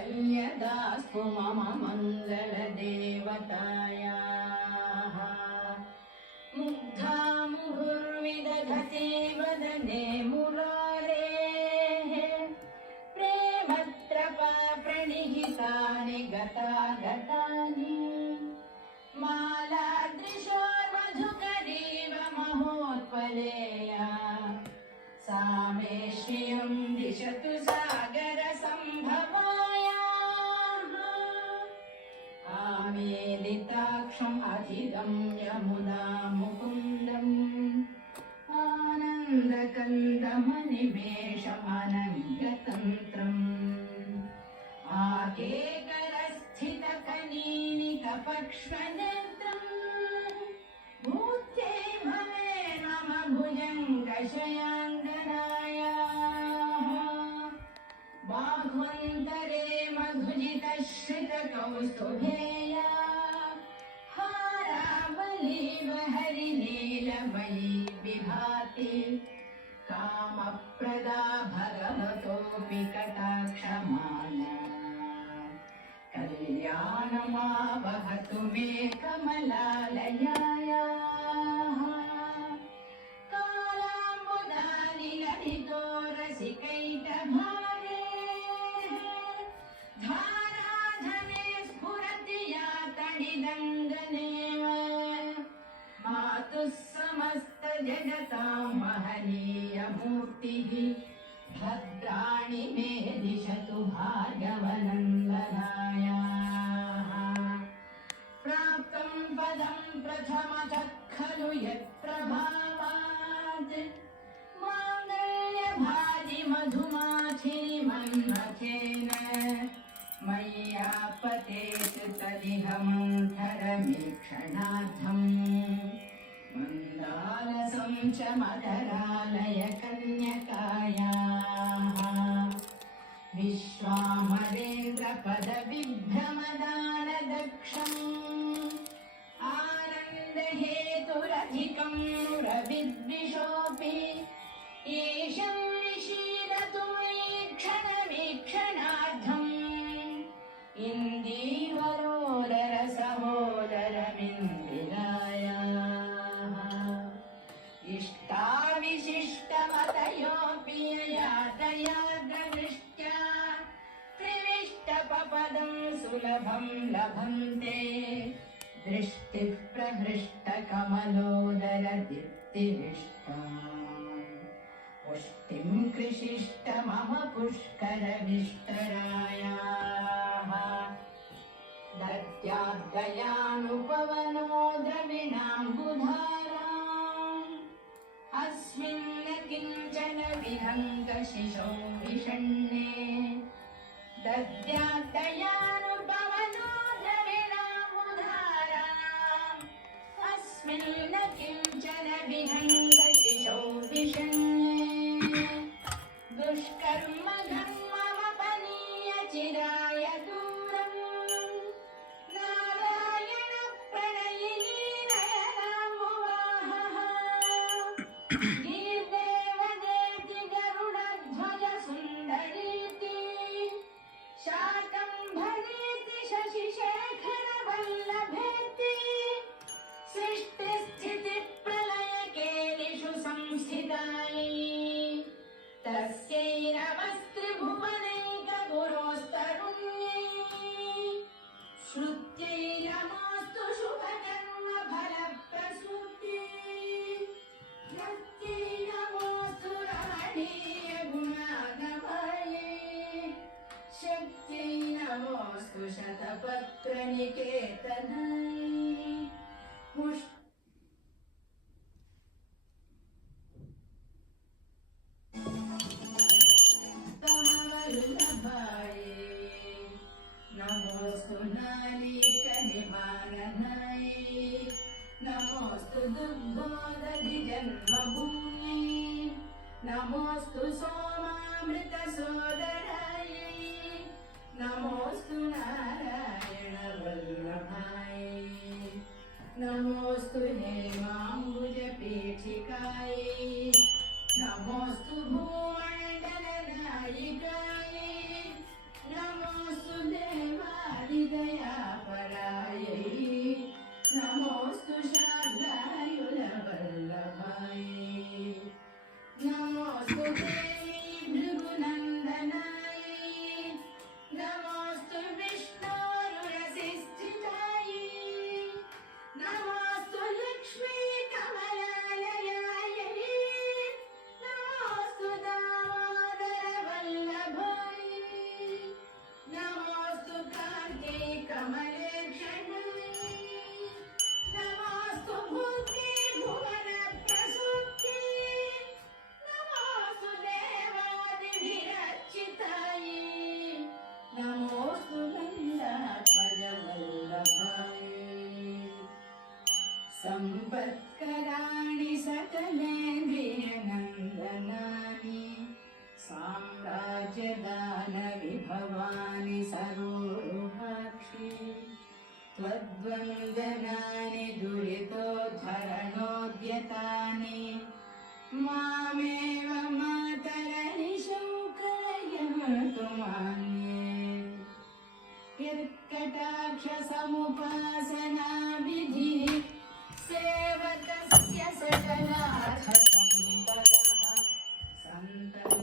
माङ्गल्यदास्तु मम मङ्गलदेवतायाः मुग्धा मुहुर्विदधते वदने मुरारेः प्रेमत्रपा प्रणिहितानि गतागतानि मालादृशो मधुकरीव महोत्पलेया सा मे श्रियं दिशतु सागरसम्भवायाः आमेदिताक्षम् अधिगं यमुना मुकुन्दम् आनन्दकन्दमनिमेषमनङ्गतन्त्रम् आकेकरस्थितकनीनिकपक्ष्मनेत्रम् भूत्यै भवे मम भुजङ्गशयाङ्गनायाः बाह्वन्तरे मधुजितश्रितकौस्तुभेया हारावलीव हरिनीलमयी विभाति कामप्रदा भगवतोऽपि कटाक्षमाला कल्याणमावहतु मे कमलालयायाः कालाम्बुदानिललितो रसिकैकभागे धाराधने स्फुरति या तडिदङ्गनेव मातुः समस्तजगतां महनीयमूर्तिः भद्राणि मे दिशतु भार्गवनन्दनायाः प्राप्तं पदं प्रथमतः खलु यत्प्रभावात् माङ्गल्यभाजिमधुमाथिनि मन्मथेन मय्यापतेतु तदिह मन्थरमीक्षणार्थम् मन्दालसं च मदरालय कन्यकायाः विश्वामरेन्द्रपदविभ्रमदानदक्षम् आनन्दहेतुरधिकं नुरविद्विषोऽपि ईशं निशीलतु वीक्षणवीक्षणार्थम् इन्दीवरोदरसहोदरमिन्दिरायाः इष्टाविशिष्टमतयोऽपि यातयाग्रदृष्ट्या त्रिविष्टपपदं सुलभं लभन्ते दृष्टिः प्रहृष्टकमलोदरदीप्तिविष्टा पुष्टिं कृषिष्ट मम पुष्करविष्टरायाः दद्याद्दयानुपवनो द्रविणाम्बुधाराम् अस्मिन् किञ्चन विहङ्गशिशौ विषण्णे दद्याद्दयानुपवनो द्रविणाम्बुधाराम् अस्मिन् किञ्चन विहङ्गशिशौ विषण्णे दुष्कर्मघं ममपनीय चिराय दूरम् नारायण प्रणयिनी नयनाम्बुवाहः गीर्देवदेति गरुडध्वज सुन्दरीति शाकम्भरीति शशिशेखरवल्लभेति सृष्टिस्थितिप्रलयकेलिषु संस्थितायै तस्यै नमस्त्रिभुवनैकगुरोस्तरुण्यै श्रुत्यै नमोऽस्तु शुभकर्मफलप्रसूत्यै नत्यै नमोऽस्तु रमणीयगुणागमायै शक्त्यै नमोऽस्तु शतपत्रनिकेतनायै पुष्पमवल्लभायै नमोऽस्तु नालीकनिवारणायै नमोऽस्तु दुग्धोदधिजन्मभूम्यै नमोऽस्तु सोमामृतसोदरायै नमोऽस्तु नारायणवल्लभायै नमोऽस्तु हेमाम्बुजपीठिकायै नमोऽस्तु भूमण्डलनायिकायै नमोऽस्तु भवानि सरोरुहाक्षि त्वद्वन्दनानि दुरितोद्धरणोद्यतानि मामेव मातरनिशं कलयन्तु मान्ये यत्कटाक्षसमुपासनाविधिः सेवकस्य सकलार्थसम्पदः सन्ततं